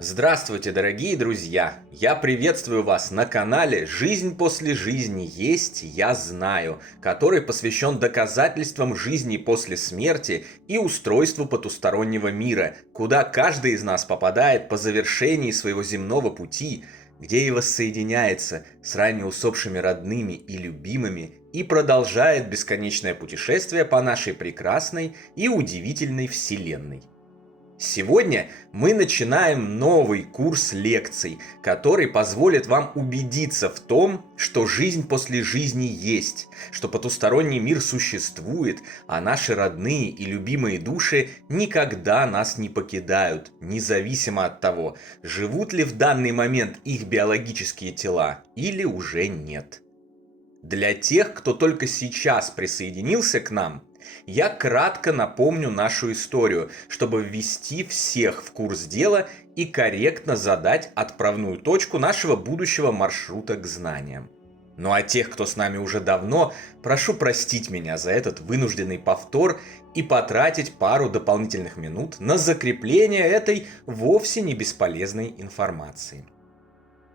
Здравствуйте, дорогие друзья! Я приветствую вас на канале «Жизнь после жизни есть, я знаю», который посвящен доказательствам жизни после смерти и устройству потустороннего мира, куда каждый из нас попадает по завершении своего земного пути, где и воссоединяется с ранее усопшими родными и любимыми и продолжает бесконечное путешествие по нашей прекрасной и удивительной вселенной. Сегодня мы начинаем новый курс лекций, который позволит вам убедиться в том, что жизнь после жизни есть, что потусторонний мир существует, а наши родные и любимые души никогда нас не покидают, независимо от того, живут ли в данный момент их биологические тела или уже нет. Для тех, кто только сейчас присоединился к нам, я кратко напомню нашу историю, чтобы ввести всех в курс дела и корректно задать отправную точку нашего будущего маршрута к знаниям. Ну а тех, кто с нами уже давно, прошу простить меня за этот вынужденный повтор и потратить пару дополнительных минут на закрепление этой вовсе не бесполезной информации.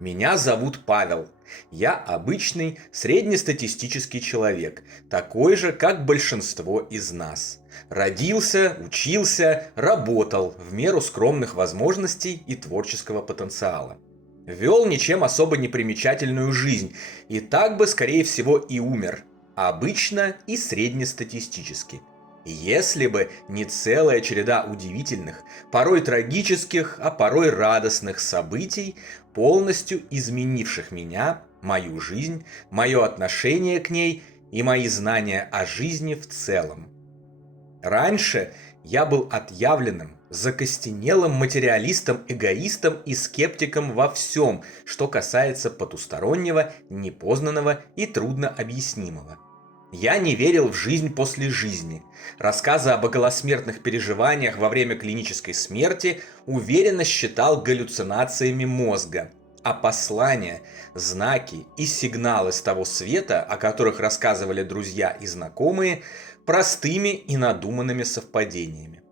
Меня зовут Павел. Я обычный среднестатистический человек, такой же, как большинство из нас. Родился, учился, работал в меру скромных возможностей и творческого потенциала. Вел ничем особо не примечательную жизнь, и так бы, скорее всего, и умер. Обычно и среднестатистически. Если бы не целая череда удивительных, порой трагических, а порой радостных событий, полностью изменивших меня, мою жизнь, мое отношение к ней и мои знания о жизни в целом. Раньше я был отъявленным, закостенелым материалистом-эгоистом и скептиком во всем, что касается потустороннего, непознанного и труднообъяснимого. Я не верил в жизнь после жизни. Рассказы об околосмертных переживаниях во время клинической смерти уверенно считал галлюцинациями мозга, а послания, знаки и сигналы с того света, о которых рассказывали друзья и знакомые, простыми и надуманными совпадениями.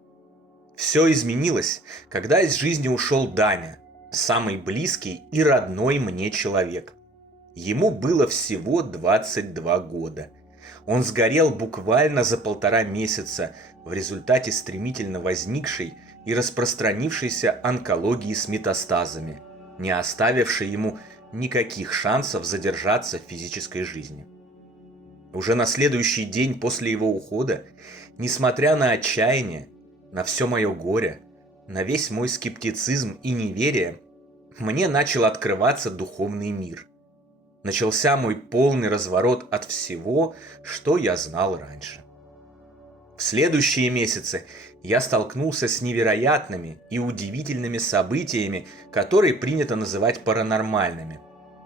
Все изменилось, когда из жизни ушел Даня, самый близкий и родной мне человек. Ему было всего 22 года. Он сгорел буквально за 1,5 месяца в результате стремительно возникшей и распространившейся онкологии с метастазами, не оставившей ему никаких шансов задержаться в физической жизни. Уже на следующий день после его ухода, несмотря на отчаяние, на все мое горе, на весь мой скептицизм и неверие, мне начал открываться духовный мир. Начался мой полный разворот от всего, что я знал раньше. В следующие месяцы я столкнулся с невероятными и удивительными событиями, которые принято называть паранормальными.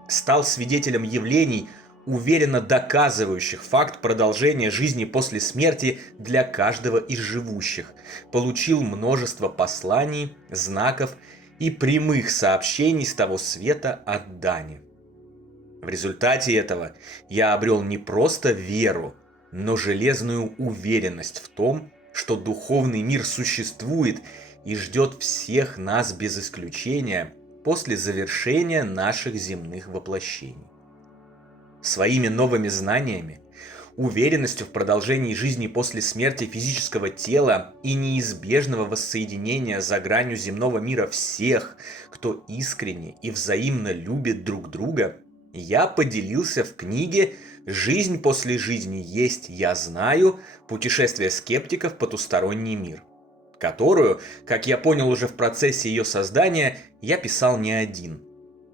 Стал свидетелем явлений, уверенно доказывающих факт продолжения жизни после смерти для каждого из живущих. Получил множество посланий, знаков и прямых сообщений с того света от Дани. В результате этого я обрел не просто веру, но железную уверенность в том, что духовный мир существует и ждет всех нас без исключения после завершения наших земных воплощений. Своими новыми знаниями, уверенностью в продолжении жизни после смерти физического тела и неизбежного воссоединения за гранью земного мира всех, кто искренне и взаимно любит друг друга, я поделился в книге «Жизнь после жизни есть, я знаю. Путешествие скептиков в потусторонний мир», которую, как я понял уже в процессе ее создания, я писал не один.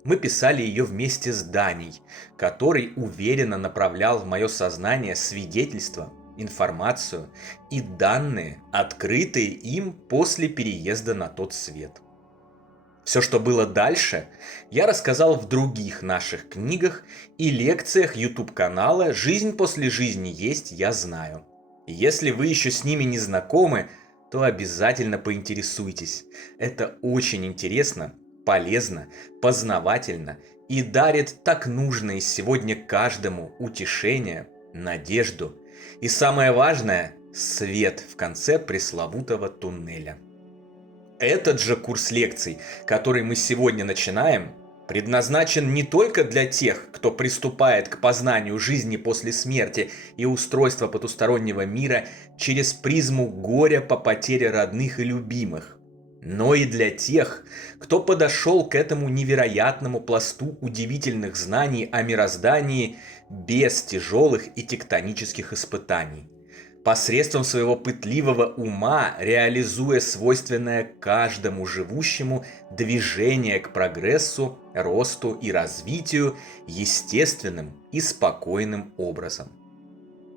Мы писали ее вместе с Даней, который уверенно направлял в мое сознание свидетельства, информацию и данные, открытые им после переезда на тот свет. Все, что было дальше, я рассказал в других наших книгах и лекциях YouTube-канала «Жизнь после жизни есть, я знаю». Если вы еще с ними не знакомы, то обязательно поинтересуйтесь. Это очень интересно, полезно, познавательно и дарит так нужное сегодня каждому утешение, надежду и, самое важное, свет в конце пресловутого туннеля. Этот же курс лекций, который мы сегодня начинаем, предназначен не только для тех, кто приступает к познанию жизни после смерти и устройства потустороннего мира через призму горя по потере родных и любимых, но и для тех, кто подошел к этому невероятному пласту удивительных знаний о мироздании без тяжелых и тектонических испытаний, посредством своего пытливого ума реализуя свойственное каждому живущему движение к прогрессу, росту и развитию естественным и спокойным образом.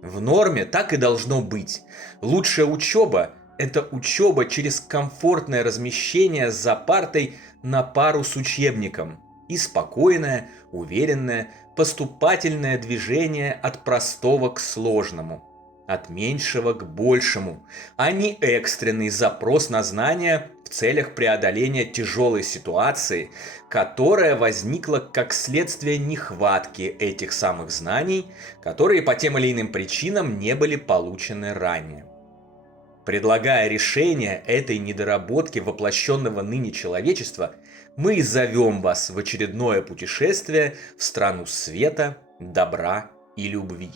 В норме так и должно быть. Лучшая учеба – это учеба через комфортное размещение за партой на пару с учебником и спокойное, уверенное, поступательное движение от простого к сложному, от меньшего к большему, а не экстренный запрос на знания в целях преодоления тяжелой ситуации, которая возникла как следствие нехватки этих самых знаний, которые по тем или иным причинам не были получены ранее. Предлагая решение этой недоработки воплощенного ныне человечества, мы зовем вас в очередное путешествие в страну света, добра и любви.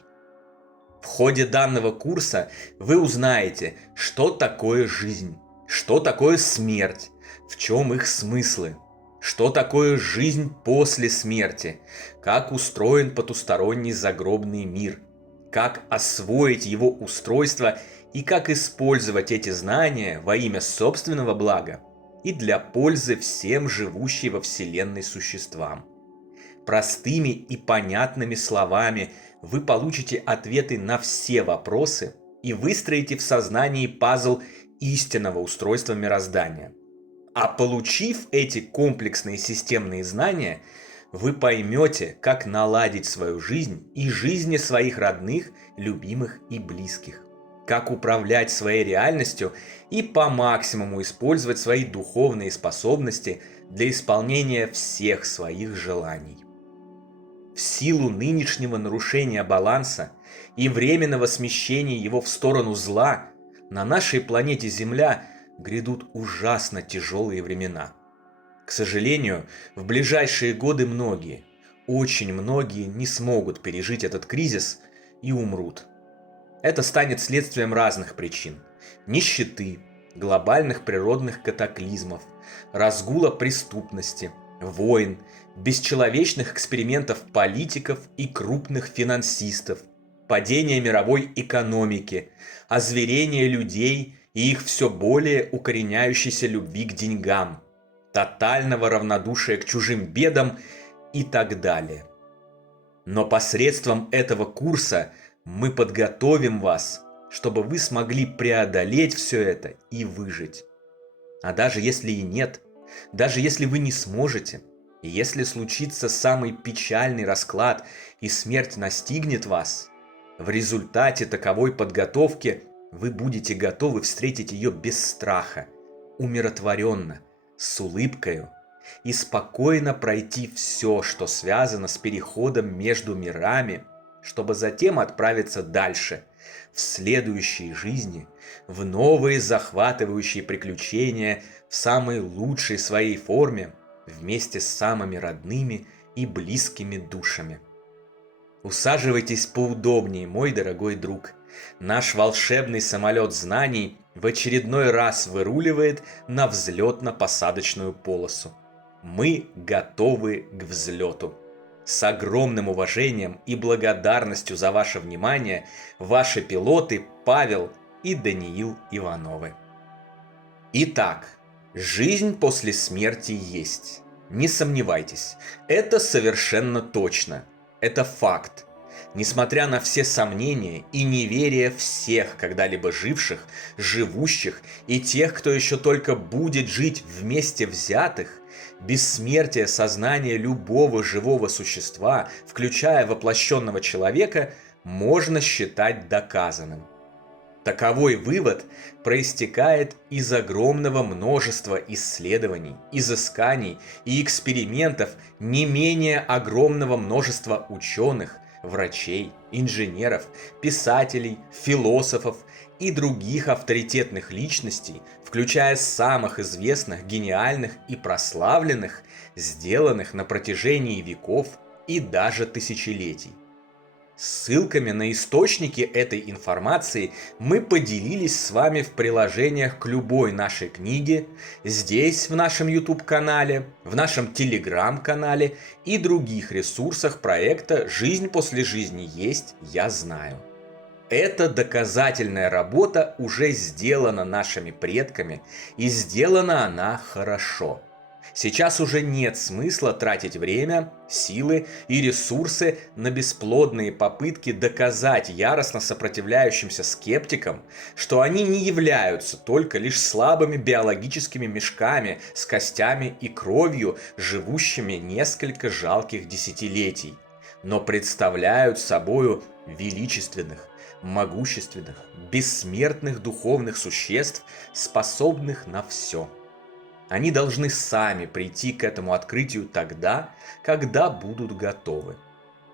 В ходе данного курса вы узнаете, что такое жизнь, что такое смерть, в чем их смыслы, что такое жизнь после смерти, как устроен потусторонний загробный мир, как освоить его устройство и как использовать эти знания во имя собственного блага и для пользы всем живущим во Вселенной существам. Простыми и понятными словами вы получите ответы на все вопросы и выстроите в сознании пазл истинного устройства мироздания. А получив эти комплексные системные знания, вы поймете, как наладить свою жизнь и жизни своих родных, любимых и близких, как управлять своей реальностью и по максимуму использовать свои духовные способности для исполнения всех своих желаний. В силу нынешнего нарушения баланса и временного смещения его в сторону зла, на нашей планете Земля грядут ужасно тяжелые времена. К сожалению, в ближайшие годы многие, очень многие не смогут пережить этот кризис и умрут. Это станет следствием разных причин: нищеты, глобальных природных катаклизмов, разгула преступности, войн, бесчеловечных экспериментов политиков и крупных финансистов, падения мировой экономики, озверения людей и их все более укореняющейся любви к деньгам, тотального равнодушия к чужим бедам и так далее. Но посредством этого курса мы подготовим вас, чтобы вы смогли преодолеть все это и выжить. А даже если и нет, даже если вы не сможете, и если случится самый печальный расклад и смерть настигнет вас, в результате таковой подготовки вы будете готовы встретить ее без страха, умиротворенно, с улыбкою и спокойно пройти все, что связано с переходом между мирами, чтобы затем отправиться дальше, в следующей жизни, в новые захватывающие приключения в самой лучшей своей форме, вместе с самыми родными и близкими душами. Усаживайтесь поудобнее, мой дорогой друг. Наш волшебный самолет знаний в очередной раз выруливает на взлетно-посадочную полосу. Мы готовы к взлету. С огромным уважением и благодарностью за ваше внимание, ваши пилоты Павел и Даниил Ивановы. Итак, жизнь после смерти есть. Не сомневайтесь, это совершенно точно. Это факт. Несмотря на все сомнения и неверие всех когда-либо живших, живущих и тех, кто еще только будет жить вместе взятых, бессмертие сознания любого живого существа, включая воплощенного человека, можно считать доказанным. Таковой вывод проистекает из огромного множества исследований, изысканий и экспериментов не менее огромного множества ученых, врачей, инженеров, писателей, философов и других авторитетных личностей, включая самых известных, гениальных и прославленных, сделанных на протяжении веков и даже тысячелетий. Ссылками на источники этой информации мы поделились с вами в приложениях к любой нашей книге, здесь в нашем YouTube-канале, в нашем Telegram-канале и других ресурсах проекта «Жизнь после жизни есть, я знаю». Эта доказательная работа уже сделана нашими предками, и сделана она хорошо. Сейчас уже нет смысла тратить время, силы и ресурсы на бесплодные попытки доказать яростно сопротивляющимся скептикам, что они не являются только лишь слабыми биологическими мешками с костями и кровью, живущими несколько жалких десятилетий, но представляют собою величественных, могущественных, бессмертных духовных существ, способных на все. Они должны сами прийти к этому открытию тогда, когда будут готовы.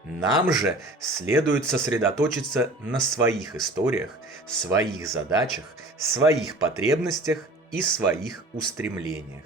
Нам же следует сосредоточиться на своих историях, своих задачах, своих потребностях и своих устремлениях.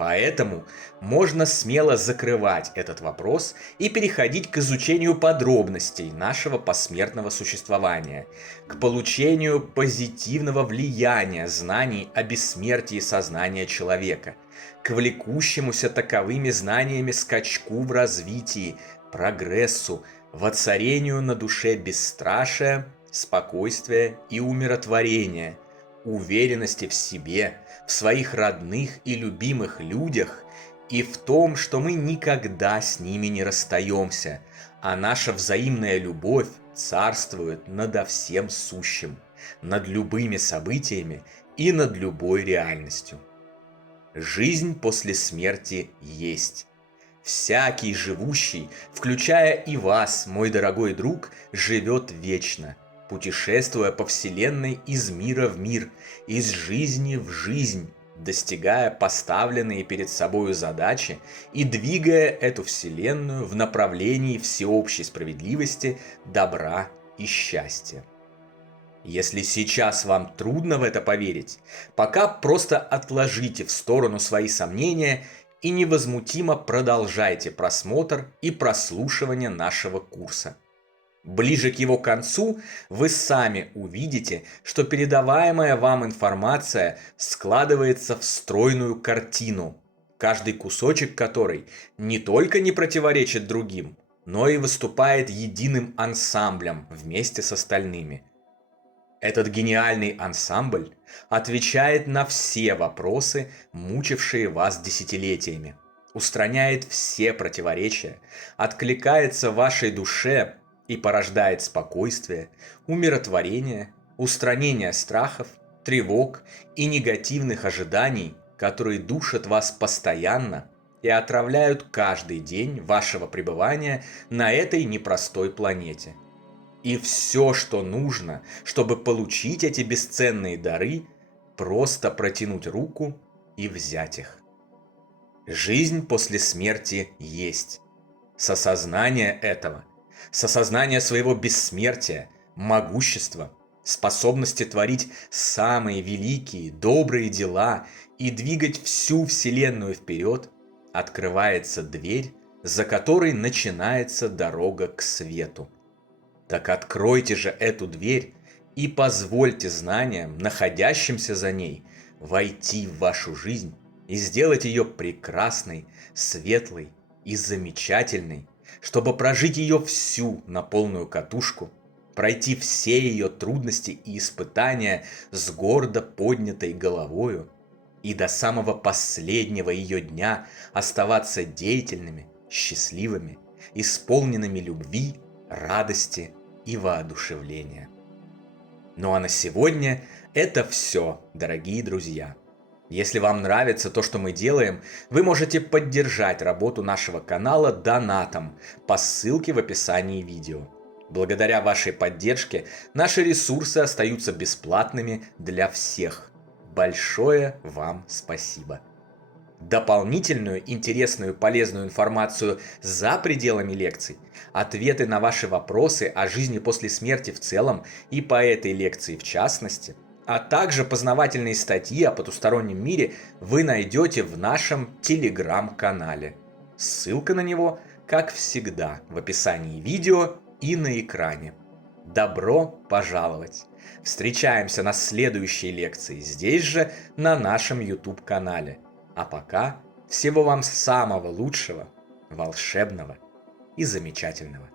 Поэтому можно смело закрывать этот вопрос и переходить к изучению подробностей нашего посмертного существования, к получению позитивного влияния знаний о бессмертии сознания человека, к влекущемуся таковыми знаниями скачку в развитии, прогрессу, воцарению на душе бесстрашия, спокойствия и умиротворения, уверенности в себе, в своих родных и любимых людях и в том, что мы никогда с ними не расстаемся, а наша взаимная любовь царствует надо всем сущим, над любыми событиями и над любой реальностью. Жизнь после смерти есть. Всякий живущий, включая и вас, мой дорогой друг, живет вечно, путешествуя по вселенной из мира в мир, из жизни в жизнь, достигая поставленные перед собою задачи и двигая эту вселенную в направлении всеобщей справедливости, добра и счастья. Если сейчас вам трудно в это поверить, пока просто отложите в сторону свои сомнения и невозмутимо продолжайте просмотр и прослушивание нашего курса. Ближе к его концу вы сами увидите, что передаваемая вам информация складывается в стройную картину, каждый кусочек которой не только не противоречит другим, но и выступает единым ансамблем вместе с остальными. Этот гениальный ансамбль отвечает на все вопросы, мучившие вас десятилетиями, устраняет все противоречия, откликается в вашей душе и порождает спокойствие, умиротворение, устранение страхов, тревог и негативных ожиданий, которые душат вас постоянно и отравляют каждый день вашего пребывания на этой непростой планете. И все, что нужно, чтобы получить эти бесценные дары, просто протянуть руку и взять их. Жизнь после смерти есть. С осознания этого, с осознания своего бессмертия, могущества, способности творить самые великие, добрые дела и двигать всю Вселенную вперед, открывается дверь, за которой начинается дорога к свету. Так откройте же эту дверь и позвольте знаниям, находящимся за ней, войти в вашу жизнь и сделать ее прекрасной, светлой и замечательной, чтобы прожить ее всю на полную катушку, пройти все ее трудности и испытания с гордо поднятой головою и до самого последнего ее дня оставаться деятельными, счастливыми, исполненными любви, радости и воодушевления. Ну а на сегодня это все, дорогие друзья. Если вам нравится то, что мы делаем, вы можете поддержать работу нашего канала донатом по ссылке в описании видео. Благодаря вашей поддержке наши ресурсы остаются бесплатными для всех. Большое вам спасибо. дополнительную интересную полезную информацию за пределами лекций, ответы на ваши вопросы о жизни после смерти в целом и по этой лекции в частности, а также познавательные статьи о потустороннем мире вы найдете в нашем телеграм-канале. Ссылка на него, как всегда, в описании видео и на экране. Добро пожаловать! Встречаемся на следующей лекции здесь же, на нашем YouTube-канале. А пока всего вам самого лучшего, волшебного и замечательного.